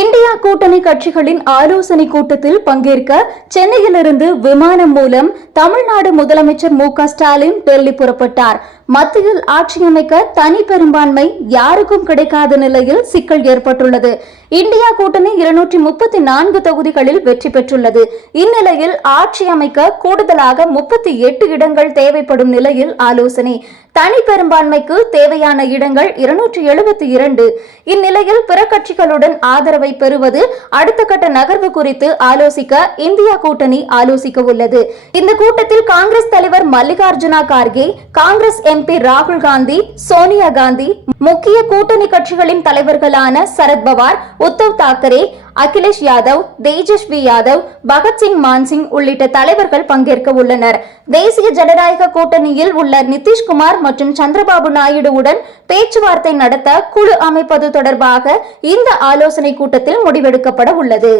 India கூட்டணி கட்சிகளின் ஆலோசனை கூட்டத்தில் பங்கேற்க சென்னையிலிருந்து விமானம் மூலம் தமிழ்நாடு முதலமைச்சர் மு.க.ஸ்டாலின் டெல்லி புறப்பட்டார். மத்தியில் ஆட்சி அமைக்க தனி பெரும்பான்மை யாருக்கும் கிடைக்காத நிலையில் சிக்கல் ஏற்பட்டுள்ளது. இந்தியா கூட்டணி 234 தொகுதிகளில் வெற்றி பெற்றுள்ளது. இந்நிலையில் ஆட்சி அமைக்க கூடுதலாக 38 இடங்கள் தேவைப்படும் நிலையில் ஆலோசனை. தனி பெரும்பான்மைக்கு தேவையான இடங்கள் 272. இந்நிலையில் பிற கட்சிகளுடன் ஆதரவை பெறுவது அடுத்த கட்ட நகர்வு குறித்து ஆலோசிக்க இந்தியா கூட்டணி ஆலோசிக்க உள்ளது. இந்த கூட்டத்தில் காங்கிரஸ் தலைவர் மல்லிகார்ஜுனா கார்கே, காங்கிரஸ் எம்பி ராகுல் காந்தி, சோனியா காந்தி, முக்கிய கூட்டணி கட்சிகளின் தலைவர்களான சரத்பவார், உத்தவ் தாக்கரே, அகிலேஷ் யாதவ், தேஜஸ்வி யாதவ், பகத்சிங் மான்சிங் உள்ளிட்ட தலைவர்கள் பங்கேற்க உள்ளனர். தேசிய ஜனநாயக கூட்டணியில் உள்ள நிதிஷ்குமார் மற்றும் சந்திரபாபு நாயுடுவுடன் பேச்சுவார்த்தை நடத்த குழு அமைப்பது தொடர்பாக இந்த ஆலோசனை கூட்டத்தில் முடிவெடுக்கப்பட உள்ளது.